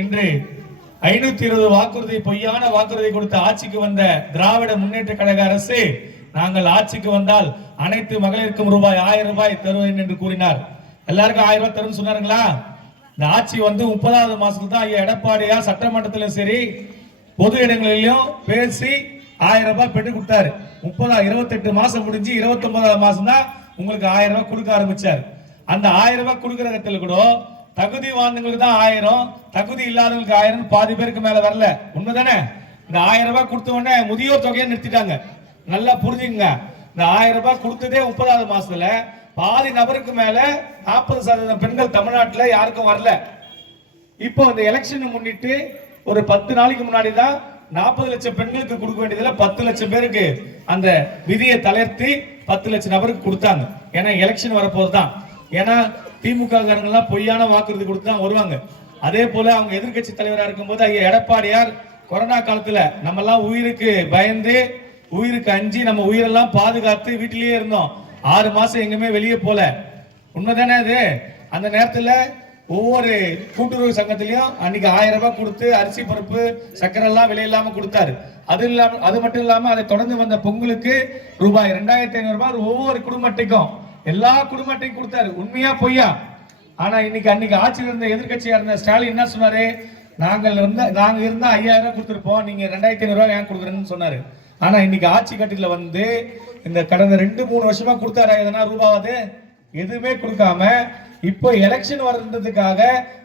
இன்று 520 வாக்குறுதி பொய்யான வாக்குறுதி கொடுத்து ஆட்சிக்கு வந்த திராவிட முன்னேற்ற கழக அரசு நாங்கள் ஆட்சிக்கு வந்தால் அனைத்து மகளிருக்கும் ரூபாய் 1000 தருவேன் என்று கூறினார். எல்லாருக்கும் 1000 தரும் சொன்னாருங்களா? இந்த ஆட்சி வந்து 30வது மாசத்துல தான் ஐயா எடப்பாடியார் சட்டமன்றத்திலும் சரி பொது இடங்களிலும் பேசி 1000 பெற்று கொடுத்தாரு. 28 மாசம் முடிஞ்சு 29வது மாசம் தான் உங்களுக்கு 1000 கொடுக்க ஆரம்பிச்சார். அந்த 1000 கொடுக்கிற இடத்துல கூட தகுதி வாய்ந்தவங்களுக்கு தான் 1000, தகுதி இல்லாதவங்களுக்கு 1000 பாதி பேருக்கு மேல வரல. உண்மைதானே? இந்த 1000 கொடுத்த உடனே முதியோர் தொகையை நிறுத்திட்டாங்க. நல்லா புரிஞ்சுங்க. இந்த 1000 கொடுத்ததே 30வது மாசத்துல பாதி நபருக்கு மேல 40% பெண்கள் தமிழ்நாட்டில் யாருக்கும் வரல. இப்போ இந்த எலெக்ஷன் முன்னிட்டு ஒரு 10 நாளைக்கு முன்னாடி தான் 40 லட்சம் பெண்களுக்கு கொடுக்க வேண்டியதுல 10 லட்சம் பேருக்கு அந்த விதியை தளர்த்தி 10 லட்சம் நபருக்கு கொடுத்தாங்க. ஏன்னா எலெக்ஷன் வரப்போது தான். ஏன்னா திமுக காரங்கெல்லாம் பொய்யான வாக்குறுதி கொடுத்து தான் வருவாங்க. அதே போல அவங்க எதிர்கட்சி தலைவராக இருக்கும்போது ஐயா எடப்பாடியார் கொரோனா காலத்துல நம்ம எல்லாம் உயிருக்கு பயந்து உயிருக்கு அஞ்சி நம்ம உயிரெல்லாம் பாதுகாத்து வீட்டிலேயே இருந்தோம். 6 மாசம் எங்குமே வெளியே போல. உண்மைதானே அது? அந்த நேரத்துல ஒவ்வொரு கூட்டுறவு சங்கத்திலையும் அன்னைக்கு 1000 கொடுத்து அரிசி பருப்பு சக்கரை எல்லாம் விலை இல்லாம கொடுத்தாரு. அது மட்டும் இல்லாம அதை தொடர்ந்து வந்த பொங்கலுக்கு ரூபாய் 2500 ஒவ்வொரு குடும்ப அட்டைக்கும் எல்லா குடும்ப அட்டையும் கொடுத்தாரு. உண்மையா பொய்யா? ஆனா இன்னைக்கு அன்னைக்கு ஆட்சியில் இருந்த எதிர்கட்சியா இருந்த ஸ்டாலின் என்ன சொன்னாரு? நாங்க இருந்தா 5000 கொடுத்துருப்போம், நீங்க 2500 ஏன் கொடுக்குறேன்னு சொன்னாரு. ஆனா இன்னைக்கு ஆட்சி கட்டில வந்து இந்த கடந்த 2-3 வருஷமா கொடுத்தாரு எதனா ரூபாவது எதுவுமே கொடுக்காம இப்போ எலெக்ஷன் வர்றதுக்காக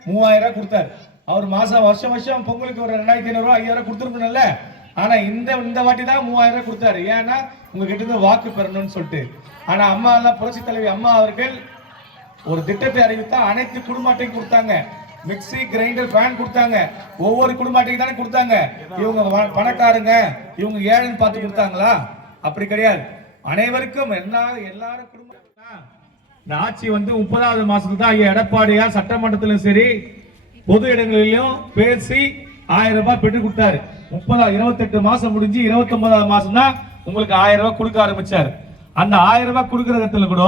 3000 கொடுத்தாரு. அவர் வருஷம் வருஷம் பொங்கலுக்கு ஒரு 2500 5000 கொடுத்துருக்கணும்ல. ஆனா இந்த வாட்டி தான் 3000 கொடுத்தாரு. ஏன்னா உங்ககிட்ட இருந்து வாக்கு பெறணும்னு சொல்லிட்டு. ஆனா அம்மா எல்லாம் புரட்சி தலைவி அம்மா அவர்கள் ஒரு திட்டத்தை அறிவித்தா அனைத்து குடும்ப அட்டையும் கொடுத்தாங்க. மிக்சி கிரைண்டர் ஃபேன் கொடுத்தாங்க. ஒவ்வொரு குடும்ப அட்டைக்கு தானே கொடுத்தாங்க. இவங்க பணக்காரங்க இவங்க ஏழைன்னு பார்த்து கொடுத்தாங்களா? அப்படி கிடையாது. அனைவருக்கும் எல்லாரும் குடும்ப இந்த ஆட்சி வந்து 30வது மாசத்துல தான் ஐயா எடப்பாடியார் சட்டமன்றத்திலும் சரி பொது இடங்களிலும் பேசி 1000 பெற்று கொடுத்தாரு. 28 மாசம் முடிஞ்சு 29வது மாசம் தான் உங்களுக்கு 1000 கொடுக்க ஆரம்பிச்சாரு. அந்த 1000 கொடுக்கிற இடத்துல கூட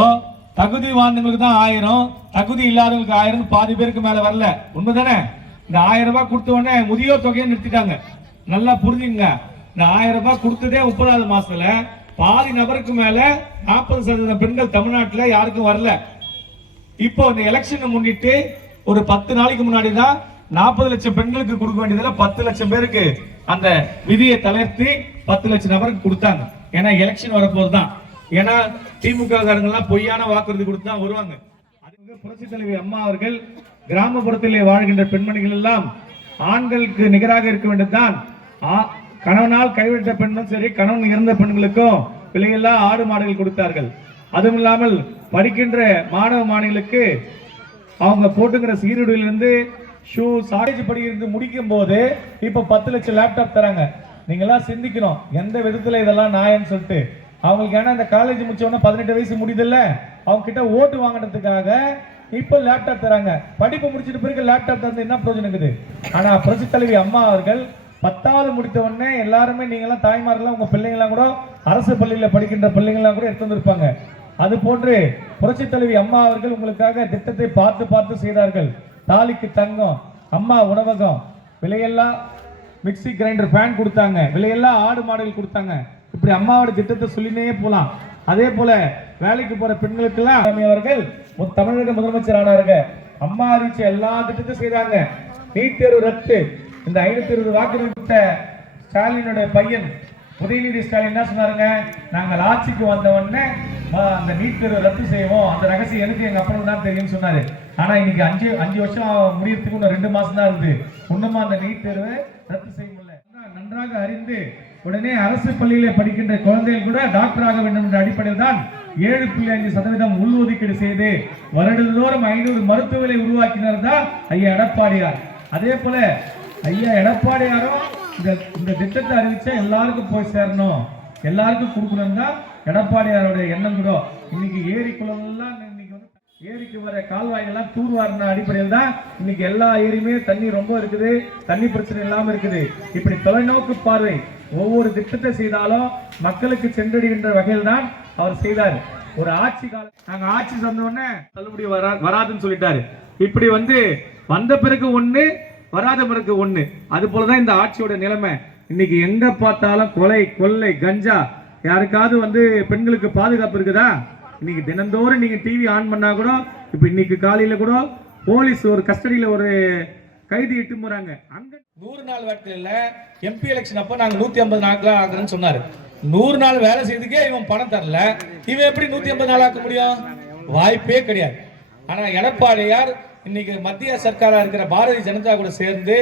தகுதி வாய்ந்தவங்களுக்கு தான் 1000, தகுதி இல்லாதவங்களுக்கு 1000 பாதி பேருக்கு மேல வரல. உண்மைதானே? இந்த 1000 கொடுத்த உடனே முதியோர் தொகையை நிறுத்திட்டாங்க. நல்லா புரிஞ்சுங்க. இந்த 1000 கொடுத்ததே 30வது மாசத்துல பாதி நபருக்கு மேல 40% பெண்கள் தமிழ்நாட்டில் யாருக்கும் வரல. இப்போ இந்த எலெக்ஷன் முன்னிட்டு ஒரு 10 நாளைக்கு முன்னாடி தான் 40 லட்சம் பெண்களுக்கு கொடுக்க வேண்டியதுல 10 லட்சம் பேருக்கு அந்த விதியை தளர்த்தி 10 லட்சம் நபருக்கு கொடுத்தாங்க. ஏன்னா எலெக்ஷன் வரப்போது தான். ஏன்னா திமுக காரங்கெல்லாம் பொய்யான வாக்குறுதி கொடுத்து தான் வருவாங்க. அதுக்கு புரட்சி தலைவி அம்மா அவர்கள் கிராமப்புறத்திலே வாழ்கின்ற பெண்மணிகள் எல்லாம் ஆண்களுக்கு நிகராக இருக்க வேண்டியதுதான். கணவனால் கைவிட்ட பெண்ணும் சரி கணவன் இறந்த பெண்களுக்கும் பிள்ளைகள்லாம் ஆடு மாடுகள் கொடுத்தார்கள். அதுவும் இல்லாமல் படிக்கின்ற மாணவ மாணவிகளுக்கு அவங்க போட்டுக்கிற சீருடையிலிருந்து ஷூ சாலேஜ் படிக்கிறது முடிக்கும் போது இப்ப 10 லட்சம் லேப்டாப் தராங்க. நீங்க எல்லாம் சிந்திக்கணும் எந்த விதத்துல இதெல்லாம் நியாயம்னு சொல்லிட்டு. அவங்களுக்கு ஏன்னா இந்த காலேஜ் முடிச்சவொடனே 18 வயசு முடியுதுல்ல, அவங்க கிட்ட ஓட்டு வாங்கினதுக்காக இப்ப லேப்டாப் தராங்க. படிப்பு முடிச்சிட்டு பிறகு லேப்டாப் தந்து என்ன பிரயோஜனம் இருக்குது? ஆனா புரட்சி தலைவி அம்மா அவர்கள் 10வது முடித்த உடனே எல்லாருமே நீங்களாம் தாய்மார்கள்லாம் உங்க பிள்ளைங்களாம் கூட அரசு பள்ளியில படிக்கின்ற பிள்ளைங்களாம் கூட எடுத்து வந்திருப்பாங்க. அது போன்று புரட்சி தலைவி அம்மா அவர்கள் உங்களுக்காக திட்டத்தை பார்த்து செய்தார்கள். தாலிக்கு தங்கம், அம்மா உணவகம், விலையெல்லாம் மிக்சி கிரைண்டர் ஃபேன் கொடுத்தாங்க, விலையெல்லாம் ஆடு மாடுகள் கொடுத்தாங்க. இப்படி அம்மாவோட திட்டத்தை சொல்லினே போலாம். அதே போல வேலைக்கு போற பெண்களுக்கெல்லாம் அவர்கள் தமிழக முதலமைச்சர் ஆனாருங்க. அம்மா அறிவிச்ச எல்லா திட்டத்தையும் செய்தாங்க. நீட் தேர்வு ரத்து. இந்த 520 வாக்குறுதி கொடுத்த ஸ்டாலினுடைய பையன் உதயநிதி ஸ்டாலின் என்ன சொன்னாருங்க? நாங்கள் ஆட்சிக்கு வந்த உடனே அந்த நீட் தேர்வு ரத்து செய்வோம். அந்த ரகசியம் எனக்கு எங்க அப்பனுக்கு தான் தெரியும் சொன்னாரு. ஆனா இன்னைக்கு 5 வருஷம் முடியறதுக்கு இன்னும் 2 மாசம் தான் இருக்கு. இன்னுமா அந்த நீட் தேர்வை ரத்து செய்ய முடியல. நன்றாக அறிந்து உடனே அரசு பள்ளியிலே படிக்கின்ற குழந்தைகள் கூட டாக்டர் ஆக வேண்டும் என்ற அடிப்படையில் தான் 7.5% உள்ஒதுக்கீடு செய்து வருடந்தோறும் 500 மருத்துவர்களை உருவாக்கினார் தான் ஐயா எடப்பாடியார். அதே போல ஐயா எடப்பாடியாரும் இந்த திட்டத்தை அறிவிச்சா எல்லாருக்கும் போய் சேரணும், எல்லாருக்கும் கொடுக்கணும் தான் எடப்பாடியாருடைய எண்ணம் கூட. இன்னைக்கு ஏரி குளம்லாம் இன்னைக்கு வந்து ஏரிக்கு வர கால்வாய்கள்லாம் தூர்வாரின அடிப்படையில் தான் இன்னைக்கு எல்லா ஏரியுமே தண்ணி ரொம்ப இருக்குது, தண்ணி பிரச்சனை இல்லாம இருக்குது. இப்படி தொலைநோக்கு பார்வை ஒவ்வொரு திட்டத்தை செய்தாலும் மக்களுக்கு சென்றடைகின்ற வகையில் தான் அவர் செய்தார். ஒரு ஆட்சி காலம் நாங்க ஆட்சி சொன்ன உடனே தள்ளுபடி வராதுன்னு சொல்லிட்டாரு. இப்படி வந்து வந்த பிறகு ஒண்ணு வராதவருக்கு ஒண்ணு. அது போலதான் இந்த ஆட்சியோட நிலைமை. இன்னைக்கு எங்க பார்த்தாலும் கொலை, கொள்ளை, கஞ்சா. யாருக்காவது பெண்களுக்கு பாதுகாப்பு இருக்குதா? இன்னைக்கு தினந்தோறும் நீங்க டிவி ஆன் பண்ணா கூட, இப்ப இன்னைக்கு காலையில கூட போலீஸ் ஒரு கஸ்டடியில ஒரு கைதி இட்டு போறாங்க. அங்க 100 நாள் வேட்கையில எம்பி எலெக்ஷன் அப்ப நாங்க 150 நாட்கள் ஆகுதுன்னு சொன்னாரு. 100 நாள் வேலை செய்ததுக்கே இவன் பணம் தரல, இவன் எப்படி 150 நாள் ஆக்க முடியும்? வாய்ப்பே கிடையாது. ஆனா எடப்பாடியார் இன்னைக்கு மத்திய சர்க்காரா இருக்கிற பாரதிய ஜனதா கூட சேர்ந்து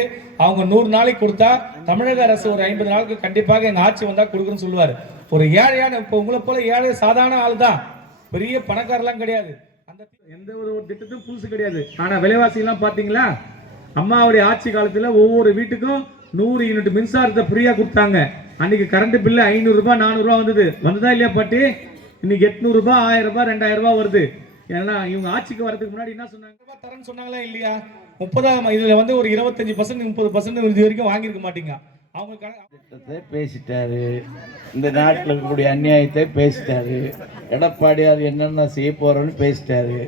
அவங்க 100 நாளைக்கு கொடுத்தா தமிழக அரசு ஒரு 50 நாளுக்கு கண்டிப்பாக எங்க ஆட்சி வந்தா கொடுக்குன்னு சொல்லுவாரு. ஒரு ஏழையான, இப்ப உங்களை போல ஏழை சாதாரண ஆள் தான், பெரிய பணக்காரெல்லாம் கிடையாது. அந்த எந்த ஒரு திட்டத்தும் புதுசு கிடையாது. ஆனா விலைவாசி எல்லாம் பாத்தீங்களா? அம்மாவுடைய ஆட்சி காலத்துல ஒவ்வொரு வீட்டுக்கும் 100 யூனிட் மின்சாரத்தை ஃப்ரீயா கொடுத்தாங்க. அன்னைக்கு கரண்ட் பில்லு 500 ரூபாய் 400 ரூபாய் வந்ததா இல்லையா பாட்டி? இன்னைக்கு 800 ரூபாய் 1000 ரூபாய் 2000 ரூபாய் வருது. ஏன்னா இவங்க ஆட்சிக்கு வரதுக்கு முன்னாடி என்ன சொன்னாங்க? தரேன்னு சொன்னாங்களா இல்லையா? 30 இதுல ஒரு 25% 30% இது வரைக்கும் வாங்கியிருக்க மாட்டீங்க. அவங்க பேசிட்டாரு, இந்த நாட்டில் இருக்கக்கூடிய அநியாயத்தை பேசிட்டாரு, எடப்பாடியார் என்னென்ன செய்ய போறோன்னு பேசிட்டாரு,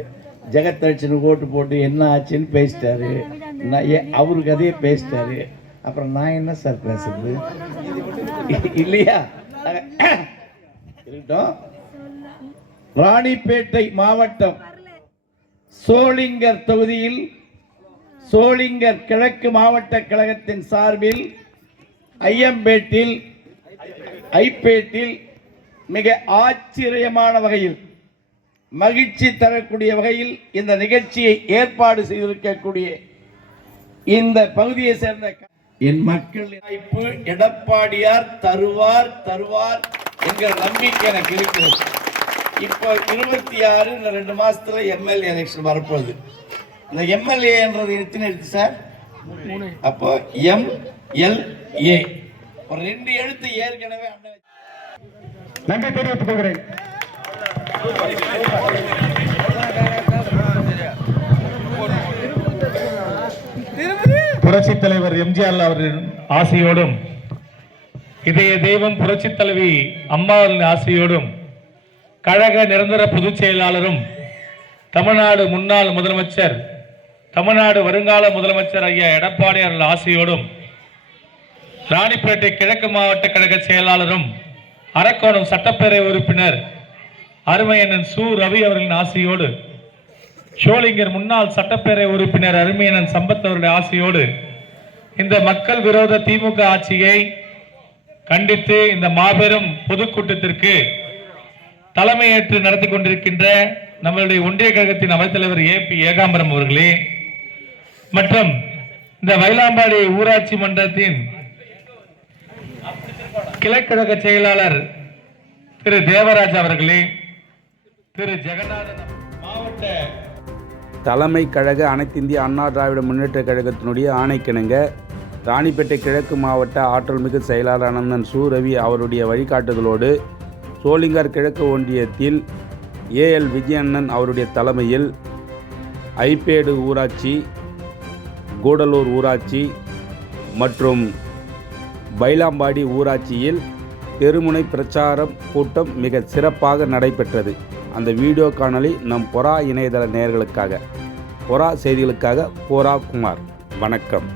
ஜெகத்தரட்சனுக்கு ஓட்டு போட்டு என்ன ஆச்சுன்னு பேசிட்டாரு, அவரு கதையை பேசிட்டாரு. அப்புறம் நான் என்ன சார் பேசுறது இல்லையா? இருக்கட்டும். ராணிப்பேட்டை மாவட்டம் சோளிங்கர் தொகுதியில் சோளிங்கர் கிழக்கு மாவட்ட கழகத்தின் சார்பில் ஐப்பேட்டில் மிக ஆச்சரியமான வகையில், மகிழ்ச்சி தரக்கூடிய வகையில் இந்த நிகழ்ச்சியை ஏற்பாடு செய்திருக்கக்கூடிய இந்த பகுதியை சேர்ந்த என் மக்கள் வாய்ப்பு எடப்பாடியார் தருவார் என்கிற நம்பிக்கை எனக்கு இருக்கிறது. இப்போ 26 இந்த 2 மாசத்துல எம்எல்ஏ எலெக்ஷன் வரப்போகுது. இந்த எம்எல்ஏ என்றது எத்தனை எழுத்து சார்? அப்போ MLA ஒரு 2 எழுத்து ஏற்கனவே நன்றி தெரிவித்துக் கொள்கிறேன். புரட்சி தலைவர் எம்ஜிஆர் அவர்களின் ஆசையோடும் இதய தெய்வம் புரட்சி தலைவி அம்மாவின் ஆசையோடும் கழக நிரந்தர பொதுச் செயலாளரும் தமிழ்நாடு முன்னாள் முதலமைச்சர், தமிழ்நாடு வருங்கால முதலமைச்சர் ஐயா எடப்பாடியார் ஆசையோடும் ராணிப்பேட்டை கிழக்கு மாவட்ட கழக செயலாளரும் அரக்கோணம் சட்டப்பேரவை உறுப்பினர் அருமையண்ணன் சு ரவி அவர்களின் ஆசையோடு, சோளிங்கர் முன்னாள் சட்டப்பேரவை உறுப்பினர் அருமையண்ணன் சம்பத் அவருடைய ஆசையோடு இந்த மக்கள் விரோத திமுக ஆட்சியை கண்டித்து இந்த மாபெரும் பொதுக்கூட்டத்திற்கு தலைமையேற்று நடத்தி கொண்டிருக்கின்ற நம்மளுடைய ஒன்றிய கழகத்தின் அவைத்தலைவர் AP ஏகாம்பரம் அவர்களே மற்றும் இந்த வயலாம்பாடி ஊராட்சி மன்றத்தின் கிழக்கழக செயலாளர் திரு தேவராஜ் அவர்களே, திரு ஜெகநாதன் மாவட்ட தலைமை கழக அனைத்திந்திய அண்ணா திராவிட முன்னேற்ற கழகத்தினுடைய ஆணைக்கிணங்க ராணிப்பேட்டை கிழக்கு மாவட்ட ஆற்றல்மிகு செயலாளர் அனந்தன் சு ரவி அவருடைய வழிகாட்டுதலோடு சோளிங்கர் கிழக்கு ஒன்றியத்தில் AL விஜயண்ணன் அவருடைய தலைமையில் ஐப்பேடு ஊராட்சி, கூடலூர் ஊராட்சி மற்றும் பைலாம்பாடி ஊராட்சியில் தெருமுனை பிரச்சாரம் கூட்டம் மிக சிறப்பாக நடைபெற்றது. அந்த வீடியோ காணொளி நம் பொறா இணையதள நேயர்களுக்காக, பொறா செய்திகளுக்காக பொறா குமார். வணக்கம்.